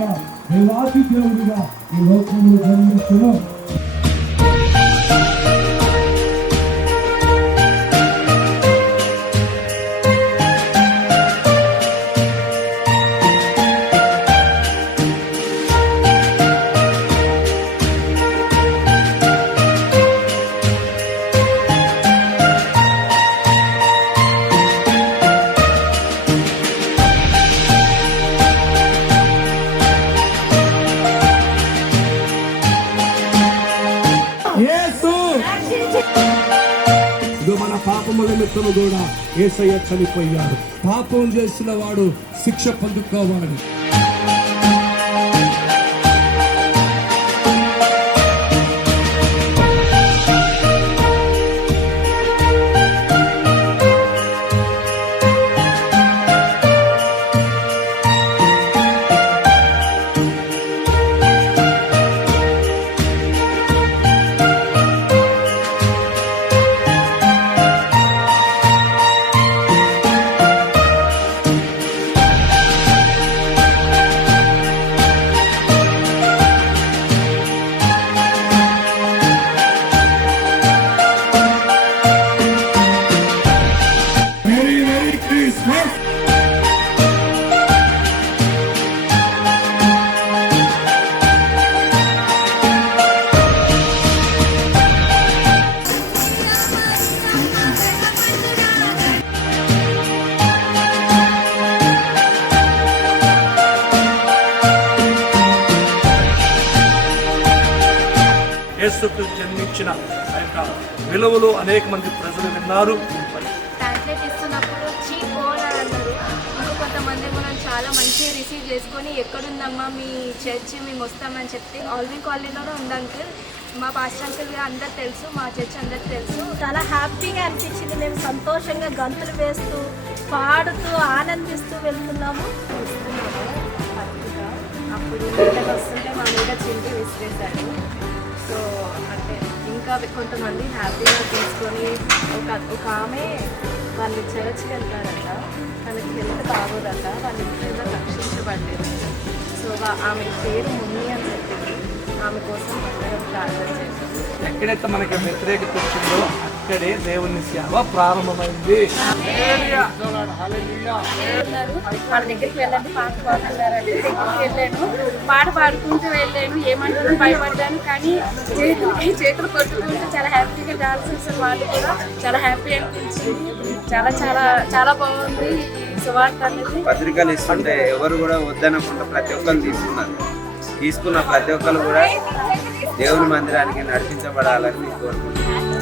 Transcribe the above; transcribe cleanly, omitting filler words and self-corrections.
కుమారుడిగా దేవాది దేవుడిగా ఈ లోకంలో జన్మించును. మన పాపముల నిమిత్తము కూడా యేసయ్య చనిపోయాడు. పాపం చేసిన వాడు శిక్ష పొందుకోవాలని. యేసుకు జన్మించిన ఆ యొక్క విలువలు అనేక మంది ప్రజలు విన్నారు. ట్రాన్స్లేట్ ఇస్తున్నప్పుడు చీప్ ఓల్ అని అన్నారు. ఇంకా కొంతమంది మనం చాలా మంచిగా రిసీవ్ చేసుకొని ఎక్కడుందమ్మా మీ చర్చి, మేము వస్తామని చెప్తే ఆల్విన్ కాలనీలోనే ఉంది అంకుల్. మా పాస్టర్ అంకుల్ అందరు తెలుసు, మా చర్చ్ అందరికి తెలుసు. చాలా హ్యాపీగా అనిపించింది. మేము సంతోషంగా గంతులు వేస్తూ పాడుతూ ఆనందిస్తూ వెళ్తున్నాము. అప్పుడు నీళ్ళకి వస్తుంటే మా మీద చింటి విసిరేశారు. సో అంటే ఇంకా కొంతమంది హ్యాపీగా తీసుకొని ఒక ఆమె వాళ్ళు చర్చ్కి వెళ్తారంట, తనకి హెల్త్ బాగోదంట, వాళ్ళ ఇంట్లో రక్షించబడ్డారు. సో ఆమె పేరు మున్ని అని చెప్పింది. ఆమె కోసం అందరం ప్రార్థన చేశారు. ఎక్కడైతే మనకి వ్యతిరేకత వచ్చిందో అక్కడే దేవుని సేవ ప్రారంభమైంది. వాళ్ళ దగ్గరికి వెళ్ళండి, పాట పాడుతున్నారంటే దగ్గరికి వెళ్ళాను, పాట పాడుకుంటూ వెళ్ళాను. ఏమంటారో భయపడ్డాను, కానీ చేతులు కొట్టుకుంటూ చాలా హ్యాపీగా డాన్స్ చేసిన వాళ్ళు కూడా చాలా హ్యాపీ అనిపించింది. చాలా చాలా చాలా బాగుంది ఈ సువార్త అనేది. పత్రికలు ఇస్తుంటే ఎవరు కూడా వద్దనకుండా ప్రతి ఒక్కరు తీసుకున్న ప్రతి ఒక్కరు కూడా దేవుని మందిరానికి నడిపించబడాలని కోరుకుంటున్నాను.